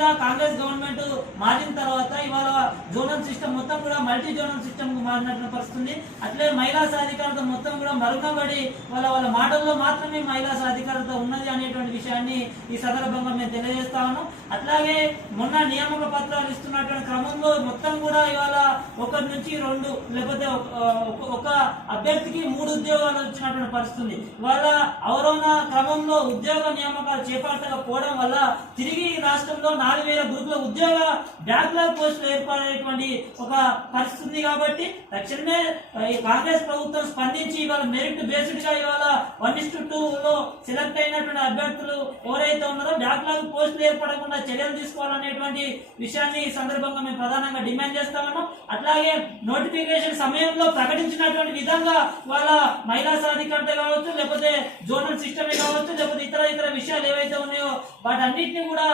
మీద కాంగ్రెస్ గవర్నమెంట్ మారిన తర్వాత ఇవాళ జోనల్ సిస్టమ్ మొత్తం కూడా మల్టీ జోనల్ సిస్టమ్ కు మారినట్టు పరిస్థితుంది. అట్లే మహిళా సాధికారత మొత్తం కూడా మరుగునబడి వాళ్ళ మాటల్లో మాత్రమే మహిళా సాధికారత ఉన్నది అనేటువంటి విషయాన్ని ఈ సందర్భంగా మేము తెలియజేస్తా ఉన్నాం. అట్లాగే మొన్న నియామక పత్రాలు ఇస్తున్నటువంటి క్రమంలో మొత్తం కూడా ఇవాళ 1 నుంచి 2 లేకపోతే ఒక అభ్యర్థికి 3 ఉద్యోగాలు వచ్చినటువంటి పరిస్థితుంది. ఇవాళ అవరోహణ క్రమంలో ఉద్యోగ నియామకాలు చేపట్టకపోవడం వల్ల తిరిగి రాష్ట్రంలో 4000 గ్రూపుల ఉద్యోగ బ్యాక్లాగ్ పోస్టులు ఏర్పడేటువంటి ఒక పరిస్థితి. కాబట్టి తక్షణమే కాంగ్రెస్ ప్రభుత్వం స్పందించి ఇవాళ మెరిట్ బేస్డ్ గా ఇవాళ 1:2 లో సెలెక్ట్ అయినటువంటి అభ్యర్థులు ఎవరైతే ఉన్నారో బ్యాక్లాగ్ పోస్టులు ఏర్పడకుండా చర్యలు తీసుకోవాలనేటువంటి విషయాన్ని ఈ సందర్భంగా మేము ప్రధానంగా డిమాండ్ చేస్తా ఉన్నాం. అట్లాగే నోటిఫికేషన్ సమయంలో ప్రకటించినటువంటి విధంగా వాళ్ళ మహిళా సాధికారత కావచ్చు, లేకపోతే జోనల్ సిస్టమే కావచ్చు, లేకపోతే ఇతర విషయాలు ఏవైతే ఉన్నాయో వాటన్నిటిని కూడా